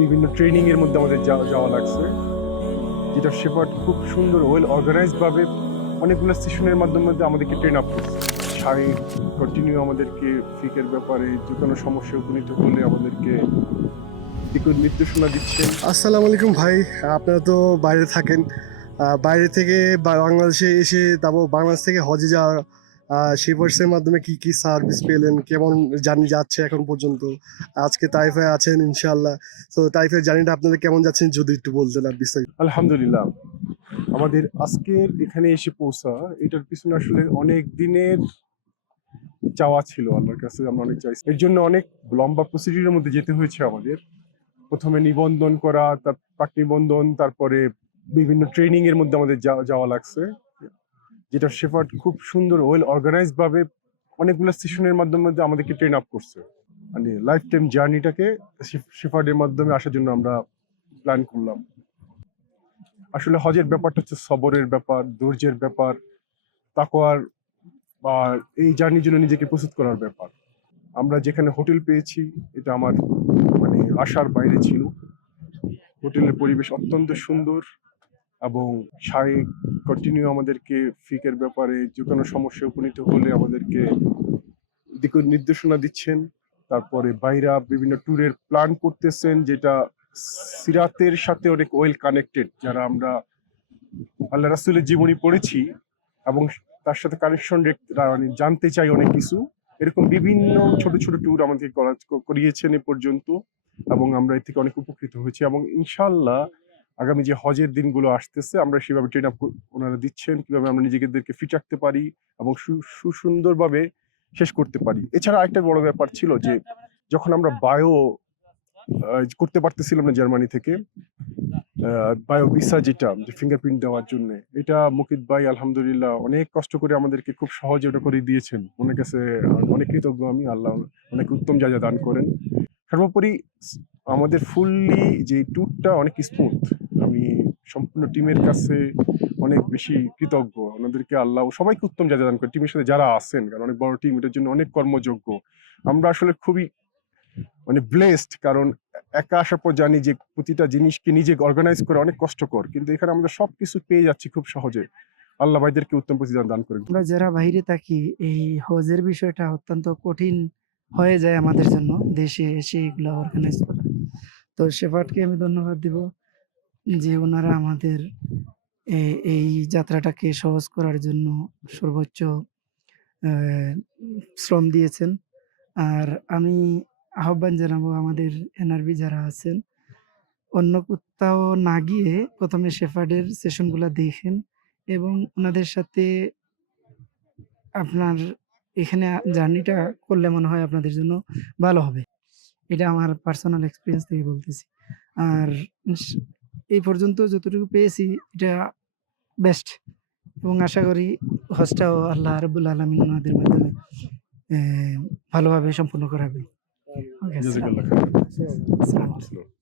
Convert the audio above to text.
বিভিন্ন ট্রেনিং এর মধ্যে আমাদের যাওয়া লাগছে, যেটা শেফার্ড খুব সুন্দর ওয়েল অর্গানাইজড ভাবে অনেকগুলো সেশনের মাধ্যমে আমাদেরকে ট্রেন আপ করছে। শারীরিক কন্টিনিউ আমাদেরকে ফিকের ব্যাপারে যে কোনো সমস্যা উপনীত হলে আমাদেরকে দিক নির্দেশনা দিচ্ছেন। আসসালামু আলাইকুম ভাই, আপনারা তো বাইরে থাকেন। বাইরে থেকে বাংলাদেশে এসে তারপর বাংলাদেশ থেকে হজে যাওয়ার শিপার্সের মাধ্যমে কি কি সার্ভিস পেলেন, কেমন জার্নি যাচ্ছে এখন পর্যন্ত? আজকে তাইফে আছেন ইনশাআল্লাহ, তো তাইফের জার্নিটা আপনাদের কেমন যাচ্ছেন যদি একটু বলতেন আর বিস্তারিত। আলহামদুলিল্লাহ, আমাদের আজকের এখানে এসে পৌঁছা এটার পিছনে আসলে অনেক দিনের চাওয়া ছিল আল্লাহর কাছে। আমরা অনেক চাইছি, এর জন্য অনেক লম্বা প্রসিডিউরের মধ্যে যেতে হয়েছে আমাদের। প্রথমে নিবন্ধন করা, তার পাক নিবন্ধন, তারপরে বিভিন্ন ট্রেনিং এর মধ্যে আমাদের যাওয়া লাগছে, যেটা শেফার্ড খুব সুন্দর ওয়েল অর্গানাইজড ভাবে অনেকগুলো সেশনের মাধ্যমে আমাদেরকে ট্রেন আপ করছে। মানে লাইফ টাইম জার্নিটাকে শেফার্ডের মাধ্যমে আসার জন্য আমরা প্ল্যান করলাম। আসলে হজের ব্যাপারটা হচ্ছে সবরের ব্যাপার, ধৈর্যের ব্যাপার, তাকওয়ার, আর এই জার্নির জন্য নিজেকে প্রস্তুত করার ব্যাপার। আমরা যেখানে হোটেল পেয়েছি এটা আমার মানে আশার বাইরে ছিল। হোটেলের পরিবেশ অত্যন্ত সুন্দর এবং শারীরিক কন্টিনিউ আমাদেরকে ফিকের ব্যাপারে যে কোনো সমস্যা উপনীত হলে আমাদেরকে দিক নির্দেশনা দিচ্ছেন। তারপরে বাইরা বিভিন্ন ট্যুরের প্ল্যান করতেছেন, যেটা সিরাতের সাথে অনেক ওয়েল কানেক্টেড। যারা আমরা আল্লাহ রাসূলের জীবনী পড়েছি এবং তার সাথে কানেকশন মানে জানতে চাই অনেক কিছু, এরকম বিভিন্ন ছোট ছোট ট্যুর আমাদেরকে করিয়েছেন এ পর্যন্ত, এবং আমরা এর থেকে অনেক উপকৃত হয়েছি। এবং ইনশাআল্লাহ আগামী যে হজের দিনগুলো আসতেছে আমরা সেভাবে ট্রেন আপ ওনারা দিচ্ছেন, কিভাবে আমরা নিজেদেরকে ফিট রাখতে পারি এবং সুন্দরভাবে শেষ করতে পারি। এছাড়া আরেকটা বড় ব্যাপার ছিল যে যখন আমরা বায়ো করতে পারতেছিলাম না জার্মানি থেকে, বায়ো ভিসা যেটা যে ফিঙ্গারপ্রিন্ট দেওয়ার জন্য, এটা মুকিত ভাই আলহামদুলিল্লাহ অনেক কষ্ট করে আমাদেরকে খুব সহজে ওটা করে দিয়েছেন। ওনার কাছে অনেক কৃতজ্ঞ আমি। আল্লাহ অনেক উত্তম যা দান করেন। সর্বোপরি আমাদের ফুললি যে ট্যুরটা অনেক স্মুথ। আমি সম্পূর্ণ টিমের কাছে অনেক বেশি কৃতজ্ঞ। ওনাদেরকে আল্লাহ সবাইকে উত্তম যা দান করেন, টিমের সাথে যারা আছেন, কারণ অনেক বড় টিম, এটার জন্য অনেক কর্মযোগ্য। আমরা আসলে খুবই মানে ব্লেসড, কারণ একা আসার পর জানি যে প্রতিটা জিনিসকে নিজে অর্গানাইজ করে অনেক কষ্টকর, কিন্তু এখানে আমরা সবকিছু পেয়ে যাচ্ছি খুব সহজে। আল্লাহ ভাইদেরকে উত্তম প্রতিদান দান করেন। আমরা যারা বাইরে থাকি, এই হজের বিষয়টা অত্যন্ত কঠিন হয়ে যায় আমাদের জন্য দেশে এসে এগুলো অর্গানাইজ করা। তো শেফার্ডকে আমি ধন্যবাদ দিব যে ওনারা আমাদের এই যাত্রাটাকে সহজ করার জন্য সর্বোচ্চ শ্রম দিয়েছেন। আর আমি আহ্বান জানাবো আমাদের এনআরবি যারা আছেন, অন্য কোথাও না গিয়ে প্রথমে শেফার্ডের সেশনগুলা দেখেন এবং ওনাদের সাথে আপনার এখানে জার্নিটা করলে মনে হয় আপনাদের জন্য ভালো হবে। এটা আমার পার্সোনাল এক্সপেরিয়েন্স থেকে বলতেছি। আর স এই পর্যন্ত যতটুকু পেয়েছি এটা বেস্ট, এবং আশা করি হজটাও আল্লাহ রাব্বুল আলামিন ওনাদের মাধ্যমে ভালোভাবে সম্পূর্ণ করাবে। ওকে, জাযাকাল্লাহ খাইর। আসসালামু আলাইকুম।